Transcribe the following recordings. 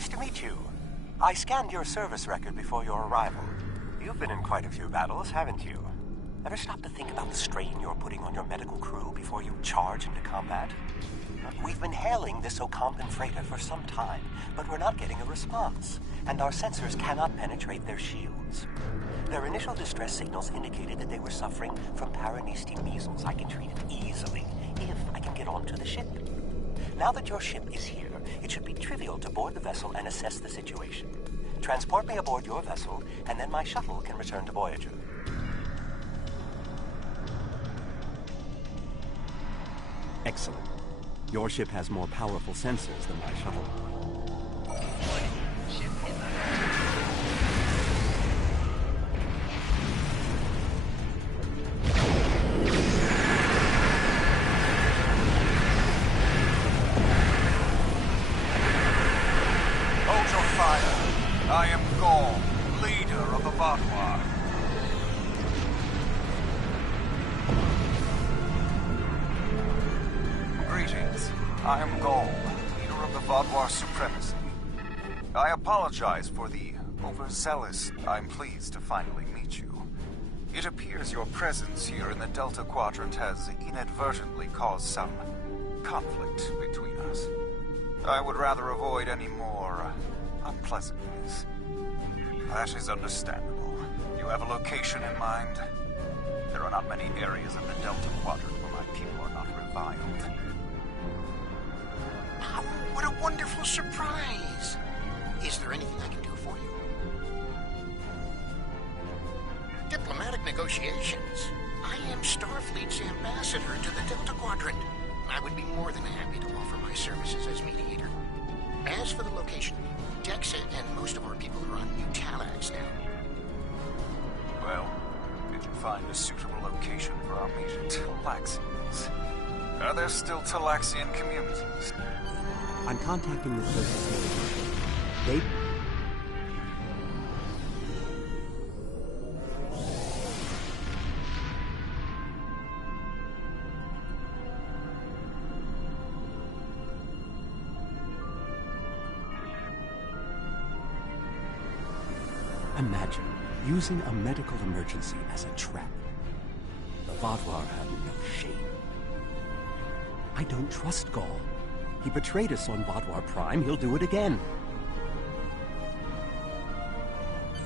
pleased to meet you. I scanned your service record before your arrival. You've been in quite a few battles, haven't you? Ever stop to think about the strain you're putting on your medical crew before you charge into combat? We've been hailing this Ocampan freighter for some time, but we're not getting a response, and our sensors cannot penetrate their shields. Their initial distress signals indicated that they were suffering from Paranesti measles. I can treat it easily if I can get onto the ship. Now that your ship is here, it should be trivial to board the vessel and assess the situation. Transport me aboard your vessel, and then my shuttle can return to Voyager. Excellent. Your ship has more powerful sensors than my shuttle. Hold your fire. I am Gaul, leader of the Vaadwaur. Greetings. I am Gaul, leader of the Vaadwaur Supremacy. I apologize for the overzealous. I'm pleased to finally meet you. It appears your presence here in the Delta Quadrant has inadvertently caused some conflict between us. I would rather avoid any more unpleasantness. That is understandable. You have a location in mind? There are not many areas in the Delta Quadrant where my people are not reviled. Oh, what a wonderful surprise! Is there anything I can do for you? Diplomatic negotiations. I am Starfleet's ambassador to the Delta Quadrant. I would be more than happy to offer my services as mediator. As for the location, Dexa and most of our people are on New Talax now. Well, did you find a suitable location for our major Talaxians? Are there still Talaxian communities? I'm contacting the closest military. They... Imagine using a medical emergency as a trap. The Vaadwaur have no shame. I don't trust Gaul. He betrayed us on Vaadwaur Prime. He'll do it again.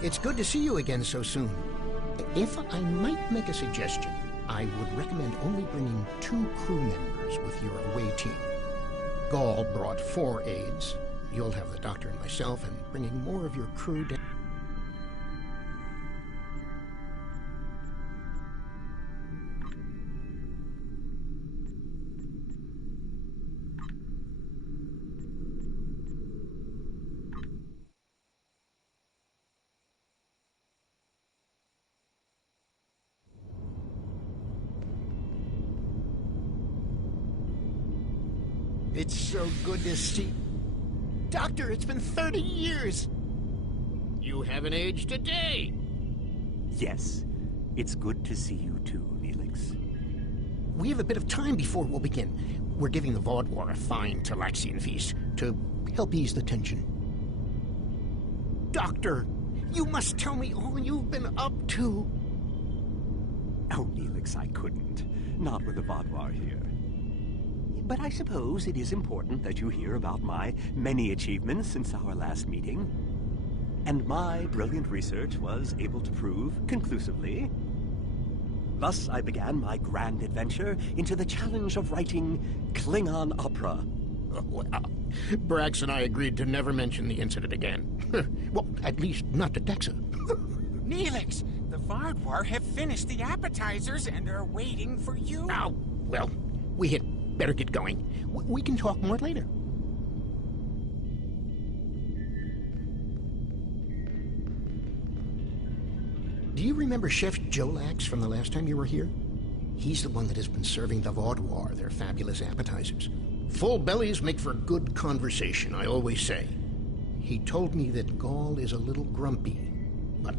It's good to see you again so soon. If I might make a suggestion, I would recommend only bringing 2 crew members with your away team. Gaul brought 4 aides. You'll have the doctor and myself, and bringing more of your crew down. It's so good to see. Doctor, it's been 30 years. You haven't aged a day. Yes, it's good to see you too, Neelix. We have a bit of time before we'll begin. We're giving the Vaadwaur a fine Talaxian feast to help ease the tension. Doctor, you must tell me all you've been up to. Oh, Neelix, I couldn't. Not with the Vaadwaur here. But I suppose it is important that you hear about my many achievements since our last meeting. And my brilliant research was able to prove conclusively. Thus, I began my grand adventure into the challenge of writing Klingon opera. Well, Brax and I agreed to never mention the incident again. Well, at least not to Dexa. Neelix, the Vaadwaur have finished the appetizers and are waiting for you. Oh, well, we had better get going. We can talk more later. Do you remember Chef Jolax from the last time you were here? He's the one that has been serving the Vaadwaur their fabulous appetizers. Full bellies make for good conversation, I always say. He told me that Gaul is a little grumpy, but...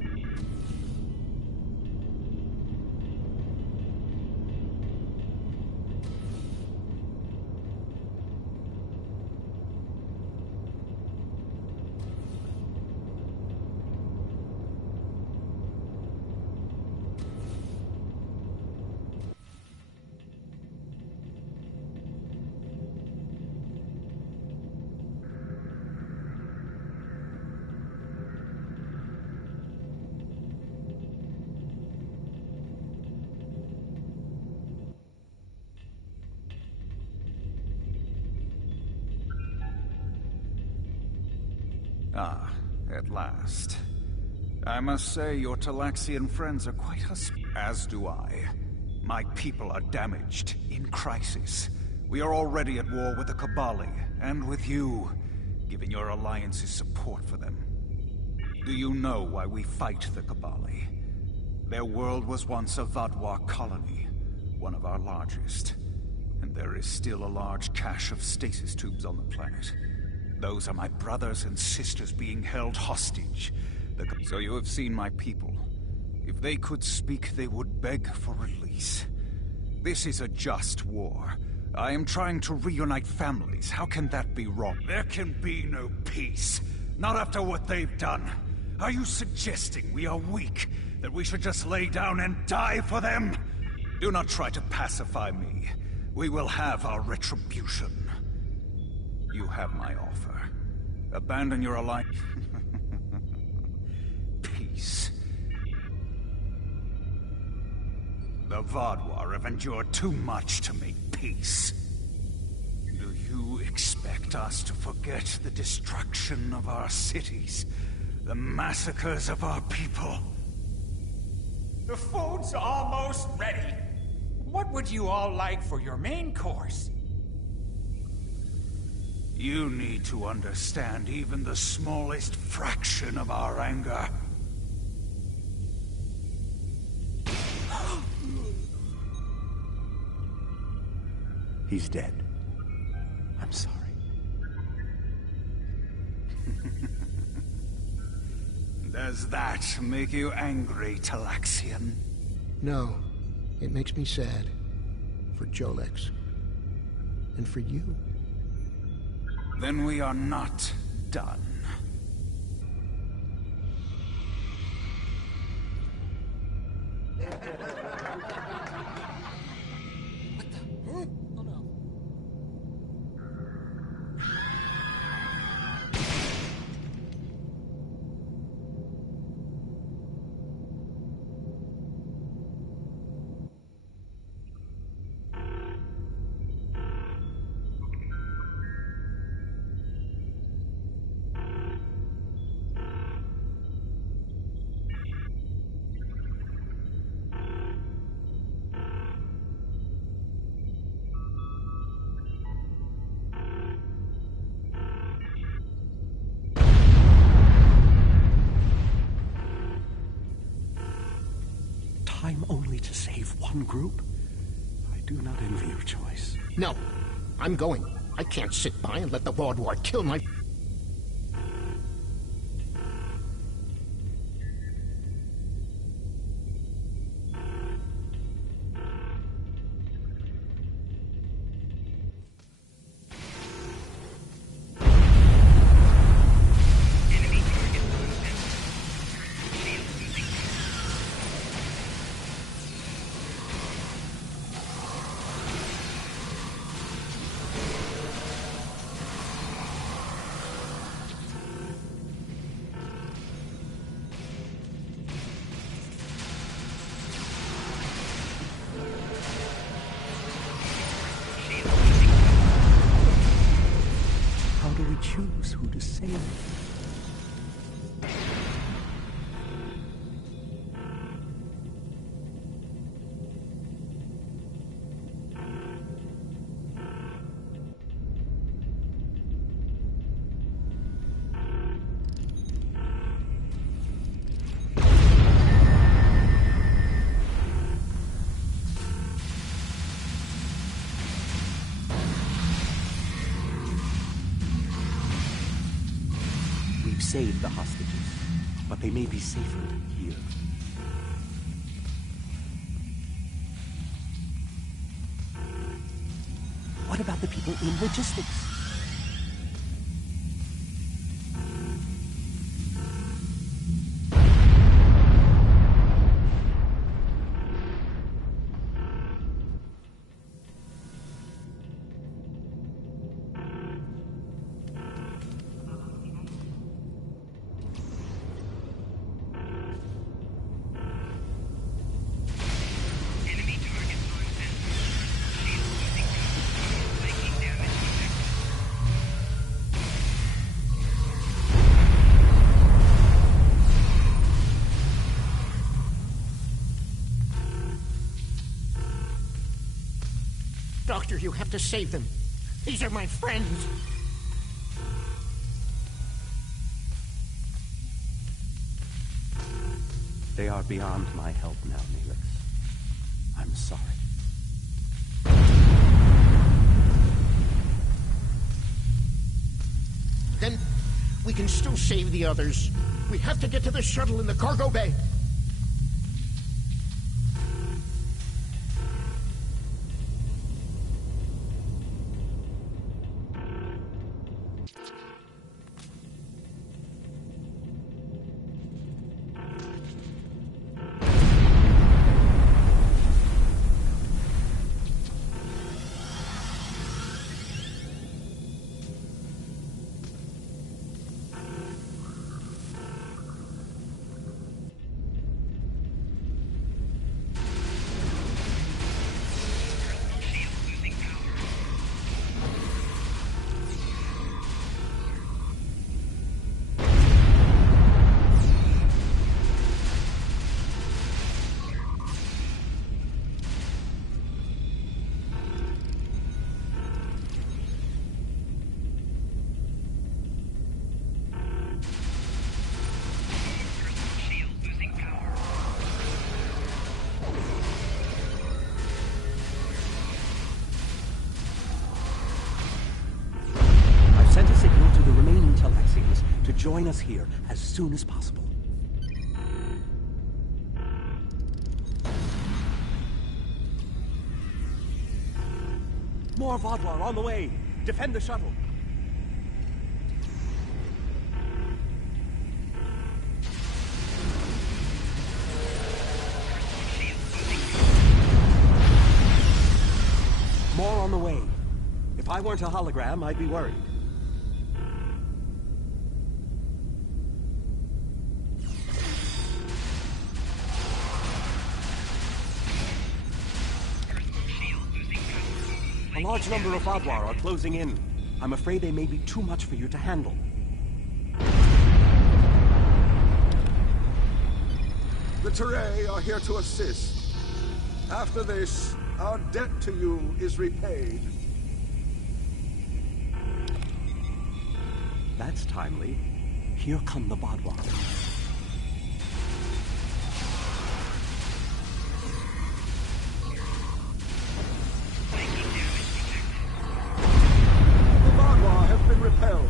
Ah, at last. I must say your Talaxian friends are quite as do I. My people are damaged, in crisis. We are already at war with the Cabali, and with you, giving your alliance's support for them. Do you know why we fight the Cabali? Their world was once a Vadwar colony, one of our largest. And there is still a large cache of stasis tubes on the planet. Those are my brothers and sisters being held hostage. So you have seen my people. If they could speak, they would beg for release. This is a just war. I am trying to reunite families. How can that be wrong? There can be no peace. Not after what they've done. Are you suggesting we are weak? That we should just lay down and die for them? Do not try to pacify me. We will have our retribution. You have my offer. Abandon your alliance. Peace. The Vadwar have endured too much to make peace. Do you expect us to forget the destruction of our cities? The massacres of our people? The food's almost ready. What would you all like for your main course? You need to understand even the smallest fraction of our anger. He's dead. I'm sorry. Does that make you angry, Talaxian? No. It makes me sad. For Jolex. And for you. Then we are not done. Time only to save one group? I do not envy your choice. No. I'm going. I can't sit by and let the Vadwar kill my... Choose who to save. Save the hostages, but they may be safer here. What about the people in logistics? Doctor, you have to save them. These are my friends. They are beyond my help now, Neelix. I'm sorry. Then we can still save the others. We have to get to the shuttle in the cargo bay. Join us here as soon as possible. More Vaadwaur on the way. Defend the shuttle. More on the way. If I weren't a hologram, I'd be worried. A large number of Vaadwaur are closing in. I'm afraid they may be too much for you to handle. The Teray are here to assist. After this, our debt to you is repaid. That's timely. Here come the Vaadwaur. Repelled.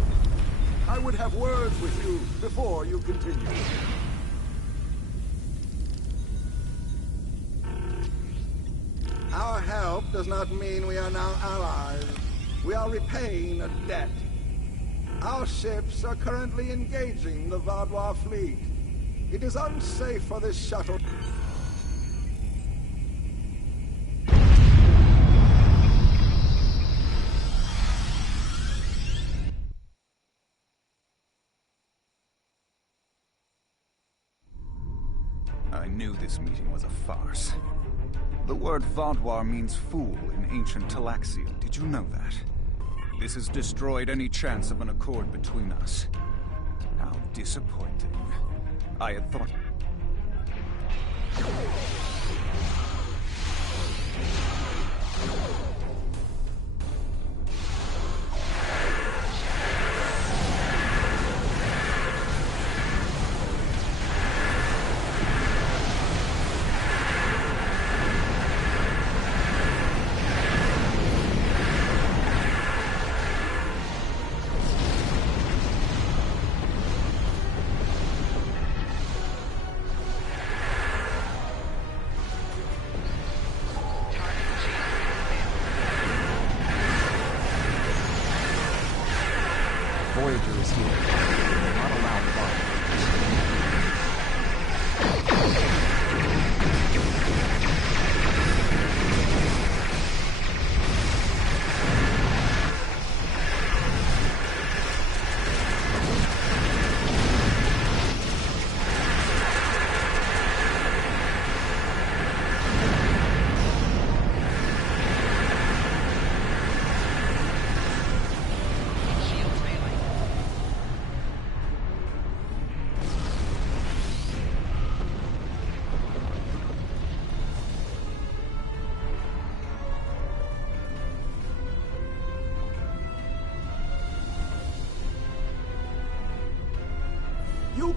I would have words with you before you continue. Our help does not mean we are now allies. We are repaying a debt. Our ships are currently engaging the Vaadwaur fleet. It is unsafe for this shuttle. I knew this meeting was a farce. The word Vaadwaur means fool in ancient Talaxian. Did you know that? This has destroyed any chance of an accord between us. How disappointing. I had thought...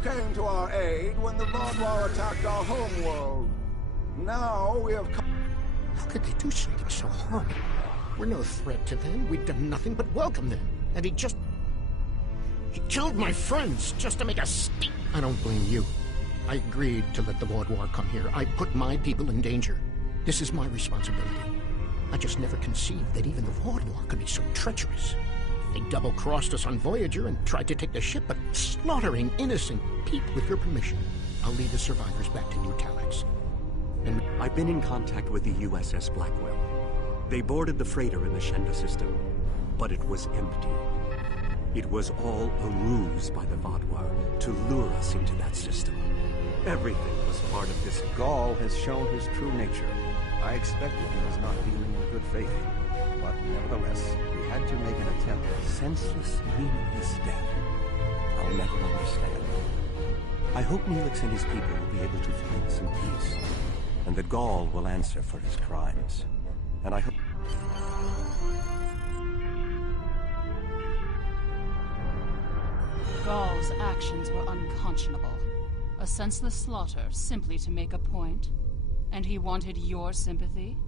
came to our aid when the Vaadwaur attacked our homeworld. Now we have come... How could they do something so horrible? We're no threat to them. We've done nothing but welcome them. And he killed my friends just to make us stink. I don't blame you. I agreed to let the Vaadwaur come here. I put my people in danger. This is my responsibility. I just never conceived that even the Vaadwaur could be so treacherous. They double-crossed us on Voyager and tried to take the ship, but slaughtering innocent people with your permission. I'll lead the survivors back to New Talax. And I've been in contact with the USS Blackwell. They boarded the freighter in the Shenda system, but it was empty. It was all a ruse by the Vaadwaur to lure us into that system. Everything was part of this. Gaul has shown his true nature. I expected he was not dealing in good faith. But nevertheless, we had to make an attempt. Senseless, meaningless death. I'll never understand. I hope Neelix and his people will be able to find some peace, and that Gaul will answer for his crimes. And I hope... Gaul's actions were unconscionable. A senseless slaughter simply to make a point. And he wanted your sympathy?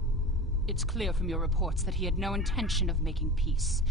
It's clear from your reports that he had no intention of making peace.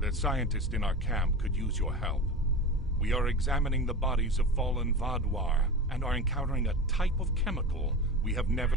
The scientist in our camp could use your help. We are examining the bodies of fallen Vaadwaur and are encountering a type of chemical we have never...